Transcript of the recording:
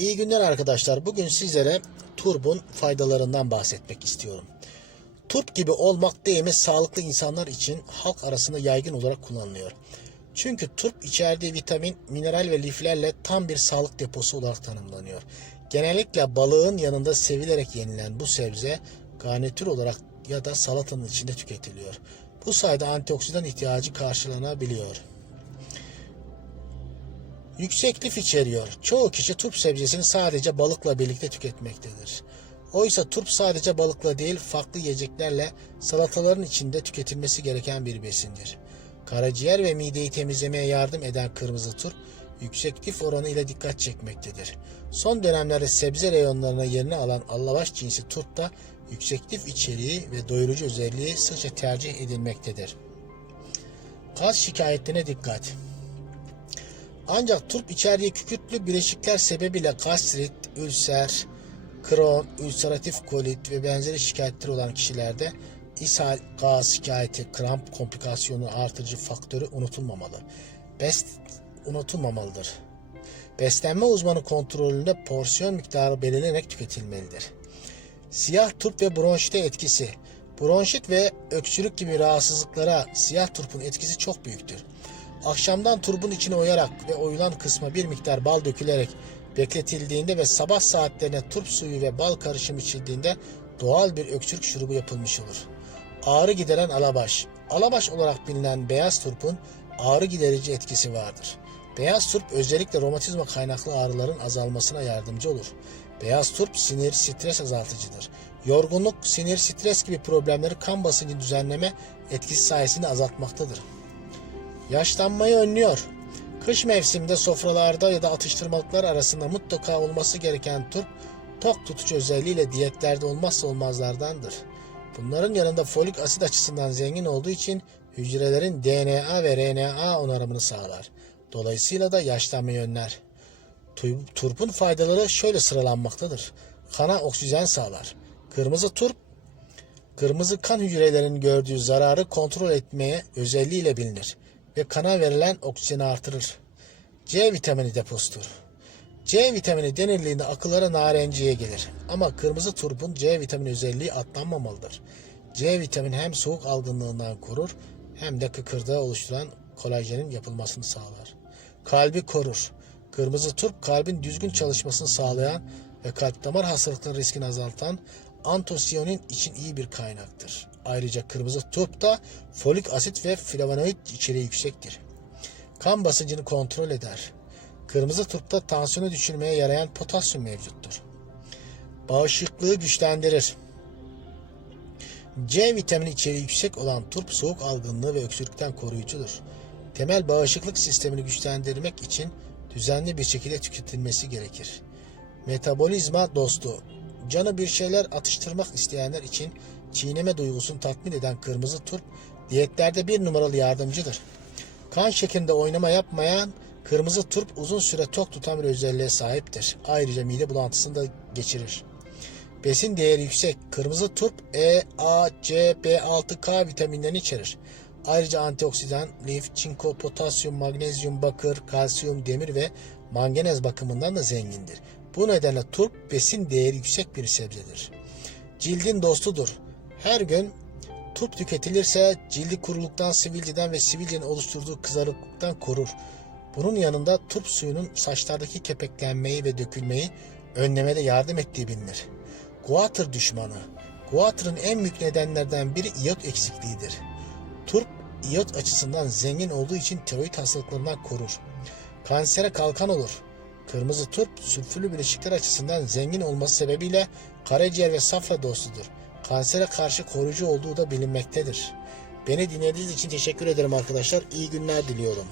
İyi günler arkadaşlar. Bugün sizlere turbun faydalarından bahsetmek istiyorum. Turp gibi olmak deyimi sağlıklı insanlar için halk arasında yaygın olarak kullanılıyor. Çünkü turp içerdiği vitamin, mineral ve liflerle tam bir sağlık deposu olarak tanımlanıyor. Genellikle balığın yanında sevilerek yenilen bu sebze garnitür olarak ya da salatanın içinde tüketiliyor. Bu sayede antioksidan ihtiyacı karşılanabiliyor. Yüksek lif içeriyor. Çoğu kişi turp sebzesini sadece balıkla birlikte tüketmektedir. Oysa turp sadece balıkla değil farklı yiyeceklerle salataların içinde tüketilmesi gereken bir besindir. Karaciğer ve mideyi temizlemeye yardım eden kırmızı turp yüksek lif oranı ile dikkat çekmektedir. Son dönemlerde sebze reyonlarına yerini alan allavaş cinsi turp da yüksek lif içeriği ve doyurucu özelliği sıkça tercih edilmektedir. Gaz şikayetlerine dikkat. Ancak turp içerdiği kükürtlü bileşikler sebebiyle gastrit, ülser, kron, ülseratif kolit ve benzeri şikayetleri olan kişilerde ishal, gaz şikayeti, kramp komplikasyonu artırıcı faktörü unutulmamalı. Best unutulmamalıdır. Beslenme uzmanı kontrolünde porsiyon miktarı belirlenerek tüketilmelidir. Siyah turp ve bronşite etkisi. Bronşit ve öksürük gibi rahatsızlıklara siyah turpun etkisi çok büyüktür. Akşamdan turbun içine oyarak ve oyulan kısma bir miktar bal dökülerek bekletildiğinde ve sabah saatlerine turp suyu ve bal karışımı içildiğinde doğal bir öksürük şurubu yapılmış olur. Ağrı gideren alabaş. Alabaş olarak bilinen beyaz turpun ağrı giderici etkisi vardır. Beyaz turp özellikle romatizma kaynaklı ağrıların azalmasına yardımcı olur. Beyaz turp sinir, stres azaltıcıdır. Yorgunluk, sinir, stres gibi problemleri kan basıncı düzenleme etkisi sayesinde azaltmaktadır. Yaşlanmayı önlüyor. Kış mevsiminde sofralarda ya da atıştırmalıklar arasında mutlaka olması gereken turp, tok tutucu özelliğiyle diyetlerde olmazsa olmazlardandır. Bunların yanında folik asit açısından zengin olduğu için hücrelerin DNA ve RNA onarımını sağlar. Dolayısıyla da yaşlanmayı önler. Tu- Turpun faydaları şöyle sıralanmaktadır. Kana oksijen sağlar. Kırmızı turp, kırmızı kan hücrelerinin gördüğü zararı kontrol etmeye özelliğiyle bilinir ve kana verilen oksijeni artırır. C vitamini deposudur. C vitamini denildiğinde akıllara narenciye gelir. Ama kırmızı turpun C vitamini özelliği atlanmamalıdır. C vitamini hem soğuk algınlığından korur hem de kıkırdağı oluşturan kolajenin yapılmasını sağlar. Kalbi korur. Kırmızı turp kalbin düzgün çalışmasını sağlayan ve kalp damar hastalıkları riskini azaltan antosiyanin için iyi bir kaynaktır. Ayrıca kırmızı turpta folik asit ve flavonoid içeriği yüksektir. Kan basıncını kontrol eder. Kırmızı turpta tansiyonu düşürmeye yarayan potasyum mevcuttur. Bağışıklığı güçlendirir. C vitamini içeriği yüksek olan turp soğuk algınlığı ve öksürükten koruyucudur. Temel bağışıklık sistemini güçlendirmek için düzenli bir şekilde tüketilmesi gerekir. Metabolizma dostu. Canı bir şeyler atıştırmak isteyenler için çiğneme duygusunu tatmin eden kırmızı turp diyetlerde bir numaralı yardımcıdır. Kan şeklinde oynama yapmayan kırmızı turp uzun süre tok tutan bir özelliğe sahiptir. Ayrıca mide bulantısını da geçirir. Besin değeri yüksek. Kırmızı turp E, A, C, B6, K vitaminlerini içerir. Ayrıca antioksidan, lif, çinko, potasyum, magnezyum, bakır, kalsiyum, demir ve manganez bakımından da zengindir. Bu nedenle turp besin değeri yüksek bir sebzedir. Cildin dostudur. Her gün turp tüketilirse cildi kuruluktan, sivilceden ve sivilcenin oluşturduğu kızarıklıktan korur. Bunun yanında turp suyunun saçlardaki kepeklenmeyi ve dökülmeyi önlemede yardım ettiği bilinir. Guatr düşmanı. Guatr'ın en büyük nedenlerden biri iyot eksikliğidir. Turp iyot açısından zengin olduğu için tiroid hastalıklarından korur. Kansere kalkan olur. Kırmızı turp sülfürlü bileşikler açısından zengin olması sebebiyle karaciğer ve safra dostudur. Kansere karşı koruyucu olduğu da bilinmektedir. Beni dinlediğiniz için teşekkür ederim arkadaşlar. İyi günler diliyorum.